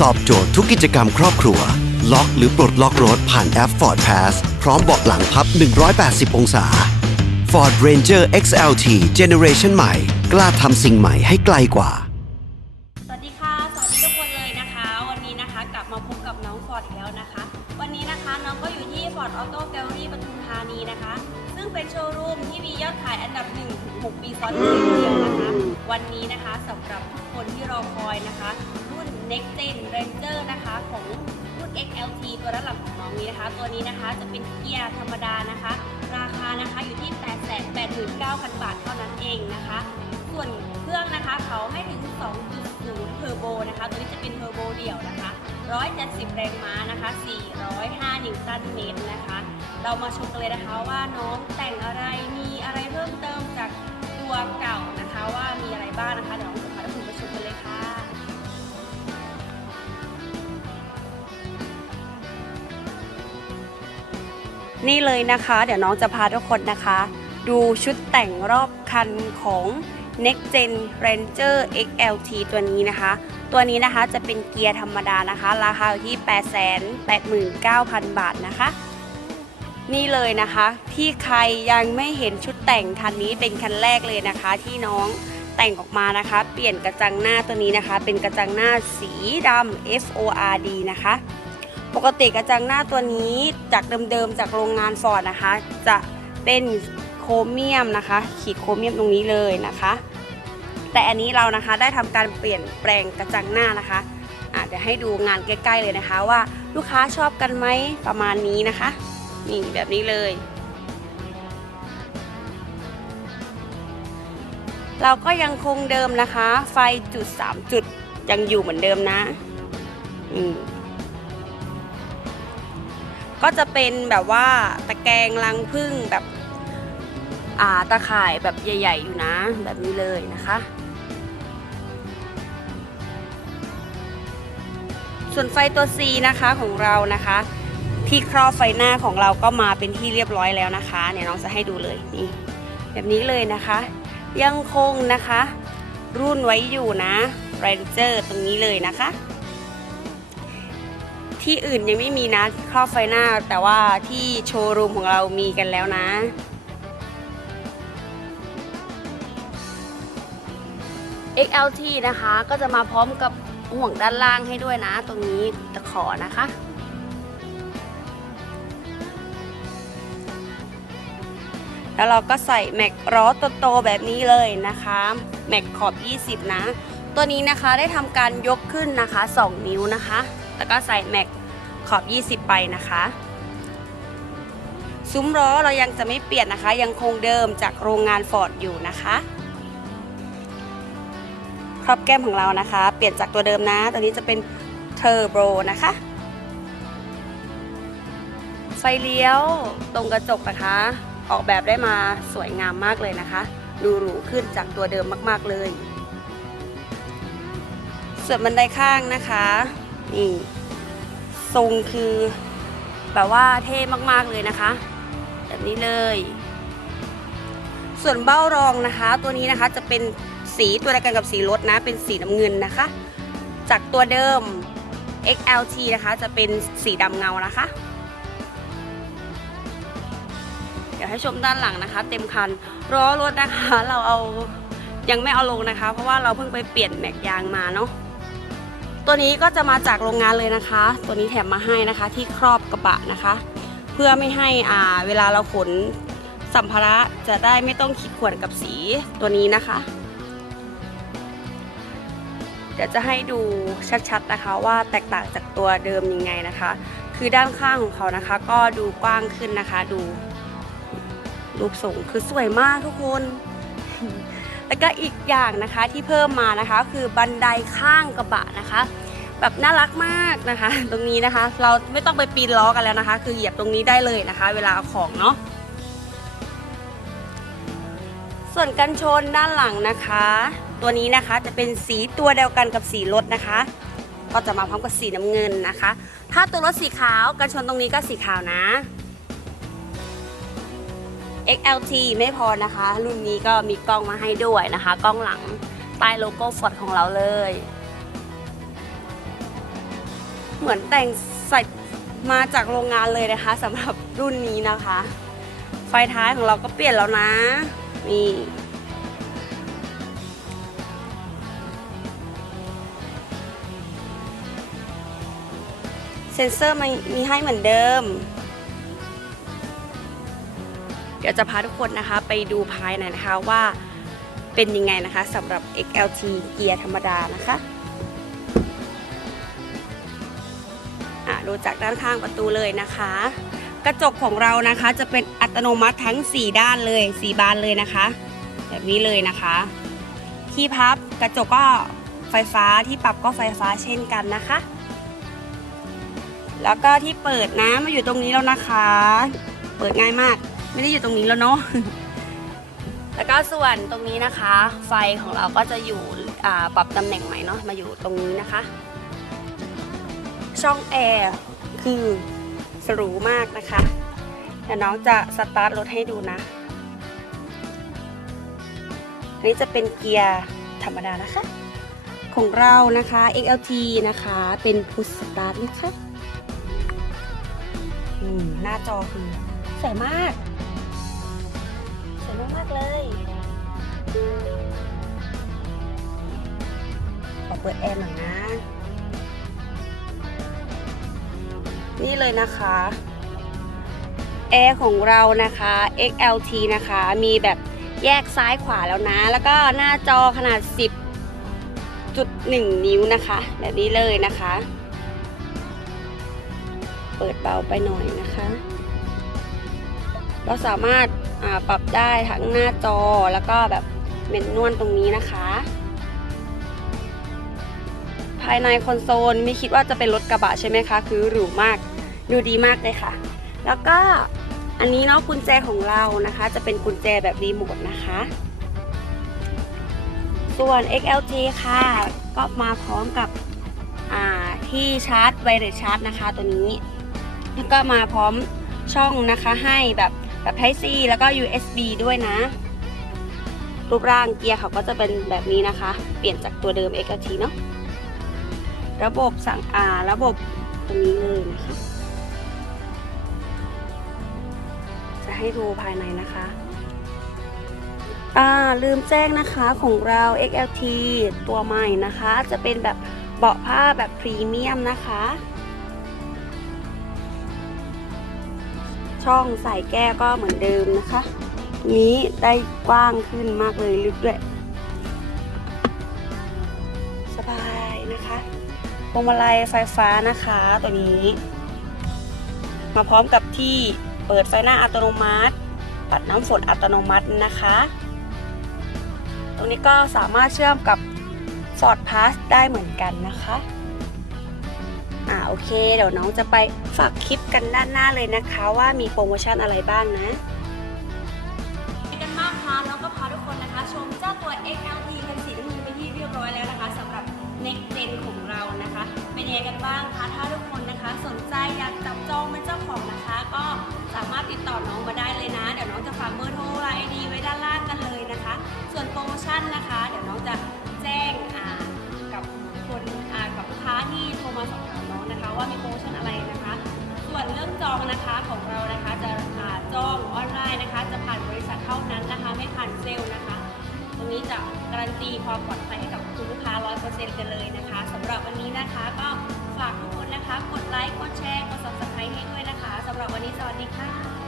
ตอบโจทย์ทุกกิจกรรมครอบครัว ล็อกหรือปลดล็อกรถผ่านแอป Ford Pass พร้อมเบาะหลังพับ 180 องศา Ford Ranger XLT Generation ใหม่ กล้าทำสิ่งใหม่ให้ไกลกว่า สวัสดีค่ะ สวัสดีทุกคนเลยนะคะ วันนี้นะคะกลับมาพบกับน้องฟอร์ดอีกแล้วนะคะ วันนี้นะคะน้องก็อยู่ที่ฟอร์ดออโต้แกลเลอรี่ปทุมธานีนะคะ ซึ่งเป็นโชว์รูมที่มียอดขายอันดับ1ถึง6ปีซ้อนเลยทีเดียวนะคะ วันนี้นะคะสำหรับทุกคนที่รอคอยนะคะ Next Gen Ranger นะคะของรุ่น XLT ตัวด้านหลังของน้องนี้นะคะ ตัวนี้นะคะจะเป็นเกียร์ธรรมดานะคะ ราคานะคะอยู่ที่ 889,000 บาทเท่านั้นเองนะคะ ส่วนเครื่องนะคะเขาให้ถึง 2.0 เทอร์โบนะคะ ตัวนี้จะเป็นเทอร์โบเดี่ยวนะคะ 170 แรงม้านะคะ 405 นิวตันเมตรนะคะ เรามาชมกันเลยนะคะว่าน้องแต่งอะไร มีอะไรเพิ่มเติมจากตัวเก่านะคะว่ามีอะไรบ้างนะคะเดี๋ยว นี่เลยนะคะ เดี๋ยวน้องจะพาทุกคนนะคะ ดูชุดแต่งรอบคันของ Next Gen Ranger XLT ตัวนี้นะคะ ตัวนี้นะคะจะเป็นเกียร์ธรรมดานะคะ ราคาอยู่ที่ 889,000 บาทนะคะ นี่เลยนะคะ ที่ใครยังไม่เห็นชุดแต่งคันนี้เป็นคันแรกเลยนะคะ ที่น้องแต่งออกมานะคะ เปลี่ยนกระจังหน้าตัวนี้นะคะ เป็นกระจังหน้าสีดำ FORD นะคะ ปกติกระจังหน้าตัวนี้จากเดิมๆจากโรงงานฟอร์ดนะคะ จะเป็นโครเมียมนะคะ ขีดโครเมียมตรงนี้เลยนะคะ แต่อันนี้เรานะคะได้ทำการเปลี่ยนแปลงกระจังหน้านะคะอะเดี๋ยวให้ดูงานใกล้ ๆ เลยนะคะ ว่าลูกค้าชอบกันไหมประมาณนี้นะคะนี่แบบนี้เลย เราก็ยังคงเดิมนะคะ ไฟจุด 3 จุดยังอยู่เหมือนเดิมนะอืม ก็จะเป็นแบบว่าตะแกรงรังพึ่งแบบอ่าตะข่ายแบบใหญ่ ๆ อยู่นะ แบบนี้เลยนะคะ ส่วนไฟตัว C นะคะของเรานะคะ ที่ครอบไฟหน้าของเราก็มาเป็นที่เรียบร้อยแล้วนะคะเนี่ยน้องจะให้ดูเลยนี่แบบนี้เลยนะคะ ยังคงนะคะ รุ่นไว้อยู่นะ Ranger ตรงนี้เลยนะคะ ที่อื่นยังไม่มีนะครอบไฟหน้า แต่ว่าที่โชว์รูมของเรามีกันแล้วนะ XLT นะคะก็จะมาพร้อมกับห่วงด้านล่างให้ด้วยนะ ตรงนี้ตะขอนะคะ แล้วเราก็ใส่แม็กล้อโตๆแบบนี้เลยนะคะแม็กขอบ 20 นะ ตัวนี้นะคะได้ทำการยกขึ้นนะคะ 2 นิ้วนะคะ แล้วก็ใส่แม็กขอบ 20 ไปนะคะซุ้มล้อเรายังจะไม่เปลี่ยนนะคะ ยังคงเดิมจากโรงงานฟอร์ดอยู่นะคะครอบแก้มของเรานะคะ เปลี่ยนจากตัวเดิมนะ ตัวนี้จะเป็นเทอร์โบนะคะ ไฟเลี้ยวตรงกระจกนะคะ ออกแบบได้มาสวยงามมากเลยนะคะ ดูหรูขึ้นจากตัวเดิมมาก ๆเลย ส่วนบันไดข้างนะคะ นี่ทรงคือแบบว่าเท่มากๆเลยนะคะ แบบนี้เลย ส่วนเบ้ารองนะคะ ตัวนี้นะคะจะเป็นสีตัวเดียวกันกับสีรถนะ เป็นสีน้ำเงินนะคะ จากตัวเดิม XLT นะคะจะเป็นสีดำเงานะคะ เดี๋ยวให้ชมด้านหลังนะคะ เต็มคันล้อรถนะคะ เราเอายังไม่เอาลงนะคะ เพราะว่าเราเพิ่งไปเปลี่ยนแม็กยางมาเนาะ ตัวนี้ก็จะมาจากโรงงานเลยนะคะ ตัวนี้แถมมาให้นะคะที่ครอบกระบะนะคะ เพื่อไม่ให้อ่าเวลาเราขนสัมภาระจะได้ไม่ต้องขีดข่วนกับสีตัวนี้นะคะ เดี๋ยวจะให้ดูชัดๆนะคะว่าแตกต่างจากตัวเดิมยังไงนะคะ คือด้านข้างของเขานะคะ ก็ดูกว้างขึ้นนะคะ ดูรูปทรงคือสวยมากทุกคน แล้วก็อีกอย่างนะคะที่เพิ่มมานะคะ คือบันไดข้างกระบะนะคะ แบบน่ารักมากนะคะ ตรงนี้นะคะ เราไม่ต้องไปปีนล้อกันแล้วนะคะ คือเหยียบตรงนี้ได้เลยนะคะ เวลาเอาของเนาะส่วนกันชนด้านหลังนะคะ ตัวนี้นะคะจะเป็นสีตัวเดียวกันกับสีรถนะคะ ก็จะมาพร้อมกับสีน้ำเงินนะคะ ถ้าตัวรถสีขาวกันชนตรงนี้ก็สีขาวนะ XLT ไม่พอนะคะ รุ่นนี้ก็มีกล้องมาให้ด้วยนะคะ กล้องหลังใต้โลโก้ฟอร์ดของเราเลย เหมือนแต่งใส่มาจากโรงงานเลยนะคะสำหรับรุ่นนี้นะคะ ไฟท้ายของเราก็เปลี่ยนแล้วนะ นี่เซ็นเซอร์มันมีให้เหมือนเดิม เดี๋ยวจะพาทุกคนนะคะไปดูภายในนะคะว่าเป็นยังไงนะคะสำหรับ XLT เกียร์ธรรมดานะคะอะดูจากด้านข้างประตูเลยนะคะ กระจกของเรานะคะจะเป็นอัตโนมัติทั้ง 4 ด้านเลย 4 บานเลยนะคะ แบบนี้เลยนะคะ ที่พับกระจกก็ไฟฟ้าที่ปรับก็ไฟฟ้าเช่นกันนะคะ แล้วก็ที่เปิดนะมาอยู่ตรงนี้แล้วนะคะ เปิดง่ายมาก ไม่ได้อยู่ตรงนี้แล้วเนาะแล้วก็ส่วนตรงนี้นะคะ ไฟของเราก็จะอยู่ปรับตำแหน่งใหม่เนาะมาอยู่ตรงนี้นะคะ ช่องแอร์คือสรูมากนะคะเดี๋ยวน้องจะสตาร์ทรถให้ดูนะอันนี้จะเป็นเกียร์ธรรมดานะคะ ของเรานะคะ XLT นะคะ เป็นพุชสตาร์ทนะคะหน้าจอคือสวยมาก วยมากๆเลยขอเปิดแอร์หน่อยนะ นี่เลยนะคะ แอร์ของเรานะคะ XLT นะคะ มีแบบแยกซ้ายขวาแล้วนะ แล้วก็หน้าจอขนาด 10.1 นิ้วนะคะ แบบนี้เลยนะคะ เปิดเบาไปหน่อยนะคะ เราสามารถ ปรับได้ทั้งหน้าจอแล้วก็แบบเมนนวลตรงนี้นะคะ ภายในคอนโซลไม่คิดว่าจะเป็นรถกระบะใช่ไหมคะ คือหรูมากดูดีมากเลยค่ะ แล้วก็อันนี้เนาะกุญแจของเรานะคะ จะเป็นกุญแจแบบรีโมทนะคะ ส่วน XLT ค่ะ ก็มาพร้อมกับที่ชาร์จไวเลสชาร์จนะคะตัวนี้ แล้วก็มาพร้อมช่องนะคะให้แบบ แบบ Type C แล้วก็ USB ด้วยนะ รูปร่างเกียร์เขาก็จะเป็นแบบนี้นะคะ เปลี่ยนจากตัวเดิม XLT เนาะระบบสั่งอ่าระบบตรงนี้เลยนะคะ จะให้ดูภายในนะคะอ่าลืมแจ้งนะคะของเรา XLT ตัวใหม่นะคะ จะเป็นแบบเบาะผ้าแบบพรีเมียมนะคะ ช่องใส่แก้วก็เหมือนเดิมนะคะ นี้ได้กว้างขึ้นมากเลยลึกด้วย สบายนะคะพวงมาลัยไฟฟ้านะคะตัวนี้ มาพร้อมกับที่เปิดไฟหน้าอัตโนมัติ ปัดน้ำฝนอัตโนมัตินะคะ ตรงนี้ก็สามารถเชื่อมกับ Ford Pass ได้เหมือนกันนะคะ อ่าโอเค เดี๋ยวน้องจะไปฝากคลิปกันด้านหน้าเลยนะคะ ว่ามีโปรโมชั่นอะไรบ้างนะกันมากค่ะแล้วก็พาทุกคนนะคะ ชมเจ้าตัว XLT คันสีน้ำเงินไปที่เรียบร้อยแล้วนะคะสำหรับ Next Gen ของเรานะคะเป็นยังไงกันบ้างคะถ้าทุกคนนะคะ สนใจอยากจับจองเป็นเจ้าของนะคะ ก็สามารถติดต่อน้องมาได้เลยนะ เดี๋ยวน้องจะฝากเบอร์โทรไลน์ไอดี นะคะของเรานะคะจะจองออนไลน์นะคะ จะผ่านบริษัทเท่านั้นนะคะ ไม่ผ่านเซลล์นะคะ ตรงนี้จะการันตีความปลอดภัยให้กับคุณลูกค้า 100%กันเลยนะคะสำหรับวันนี้นะคะก็ฝากทุกคนนะคะ กดไลค์กดแชร์กด subscribe ให้ด้วยนะคะสำหรับวันนี้สวัสดีค่ะ